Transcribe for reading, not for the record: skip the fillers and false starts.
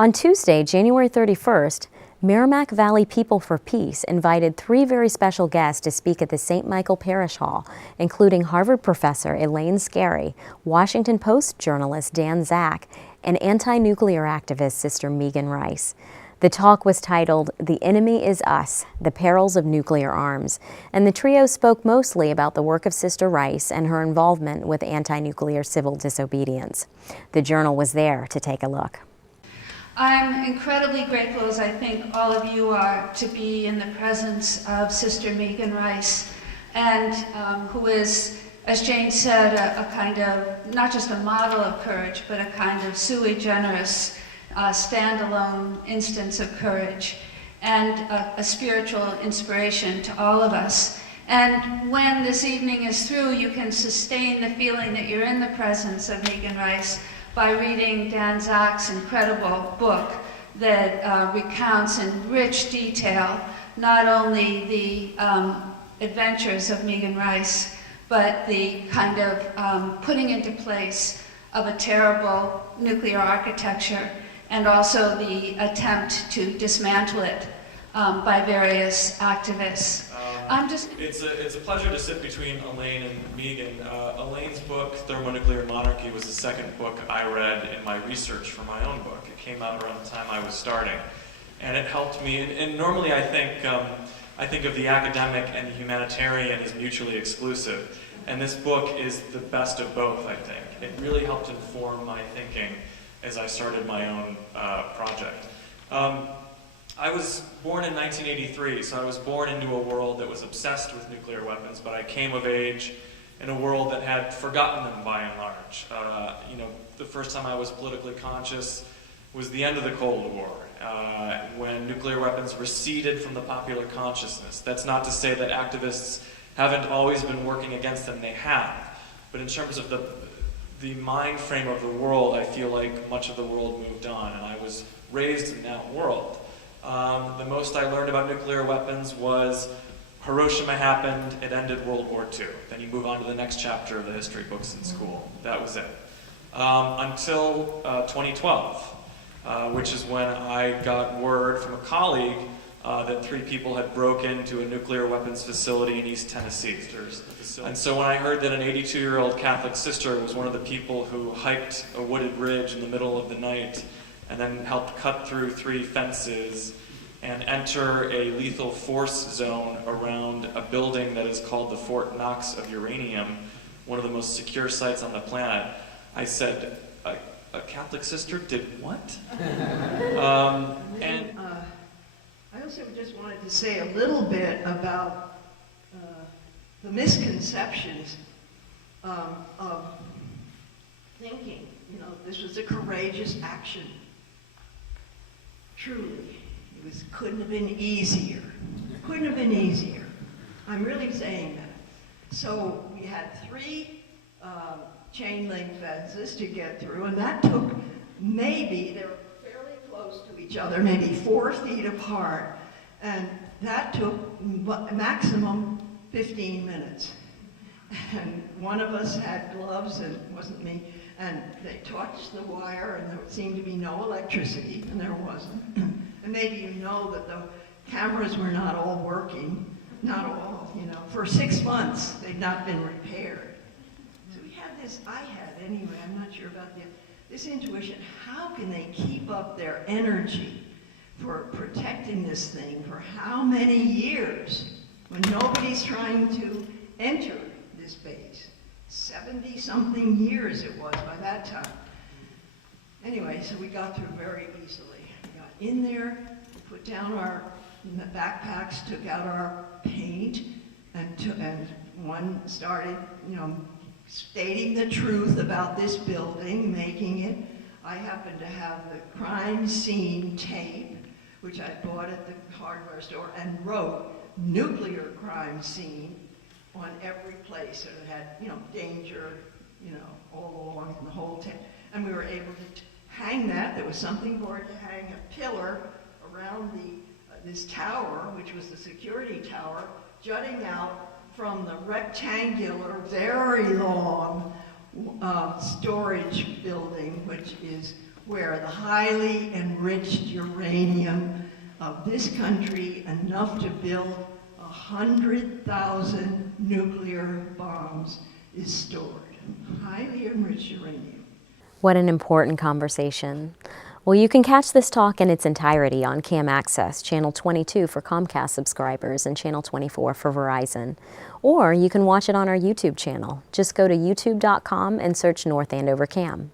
On Tuesday, January 31st, Merrimack Valley People for Peace invited 3 very special guests to speak at the St. Michael Parish Hall, including Harvard professor Elaine Scarry, Washington Post journalist Dan Zak, and anti-nuclear activist Sister Megan Rice. The talk was titled, "The Enemy is Us, The Perils of Nuclear Arms," and the trio spoke mostly about the work of Sister Rice and her involvement with anti-nuclear civil disobedience. The Journal was there to take a look. I'm incredibly grateful, as I think all of you are, to be in the presence of Sister Megan Rice, and who is, as Jane said, a kind of, not just a model of courage, but a kind of sui generis, standalone instance of courage, and a spiritual inspiration to all of us. And when this evening is through, you can sustain the feeling that you're in the presence of Megan Rice by reading Dan Zak's incredible book that recounts in rich detail not only the adventures of Megan Rice, but the kind of putting into place of a terrible nuclear architecture, and also the attempt to dismantle it by various activists. It's a pleasure to sit between Elaine and Megan. Elaine's book, Thermonuclear Monarchy, was the second book I read in my research for my own book. It came out around the time I was starting, and it helped me. And normally I think of the academic and the humanitarian as mutually exclusive, and this book is the best of both, I think. It really helped inform my thinking as I started my own project. I was born in 1983, so I was born into a world that was obsessed with nuclear weapons, but I came of age in a world that had forgotten them by and large. The first time I was politically conscious was the end of the Cold War, when nuclear weapons receded from the popular consciousness. That's not to say that activists haven't always been working against them, they have. But in terms of the mind frame of the world, I feel like much of the world moved on, and I was raised in that world. The most I learned about nuclear weapons was Hiroshima happened, it ended World War II. Then you move on to the next chapter of the history books in school. That was it. Until 2012, which is when I got word from a colleague that 3 people had broken into a nuclear weapons facility in East Tennessee. And so when I heard that an 82-year-old Catholic sister was one of the people who hiked a wooded ridge in the middle of the night and then helped cut through 3 fences and enter a lethal force zone around a building that is called the Fort Knox of uranium, one of the most secure sites on the planet, I said, a Catholic sister did what? I also just wanted to say a little bit about the misconceptions of thinking, this was a courageous action. Truly, couldn't have been easier. Couldn't have been easier. I'm really saying that. So we had 3 chain link fences to get through, and that took they were fairly close to each other, maybe 4 feet apart, and that took maximum 15 minutes. And one of us had gloves, and it wasn't me, and they touched the wire, and there seemed to be no electricity, and there wasn't. And maybe you know that the cameras were not all working, not all, for 6 months they'd not been repaired. So we had this, I had anyway, I'm not sure about this intuition, how can they keep up their energy for protecting this thing for how many years when nobody's trying to enter this base? 70-something years it was by that time. Anyway, so we got through very easily. We got in there, we put down our backpacks, took out our paint, and one started, stating the truth about this building, making it. I happened to have the crime scene tape, which I bought at the hardware store, and wrote nuclear crime scene on every place. So it had, danger, all along the whole tent. And we were able to hang that. There was something for it to hang a pillar around this tower, which was the security tower, jutting out from the rectangular, very long storage building, which is where the highly enriched uranium of this country, enough to build 100,000 nuclear bombs, is stored. Highly enriched uranium. What an important conversation. Well, you can catch this talk in its entirety on CAM Access, Channel 22 for Comcast subscribers and Channel 24 for Verizon. Or you can watch it on our YouTube channel. Just go to youtube.com and search North Andover CAM.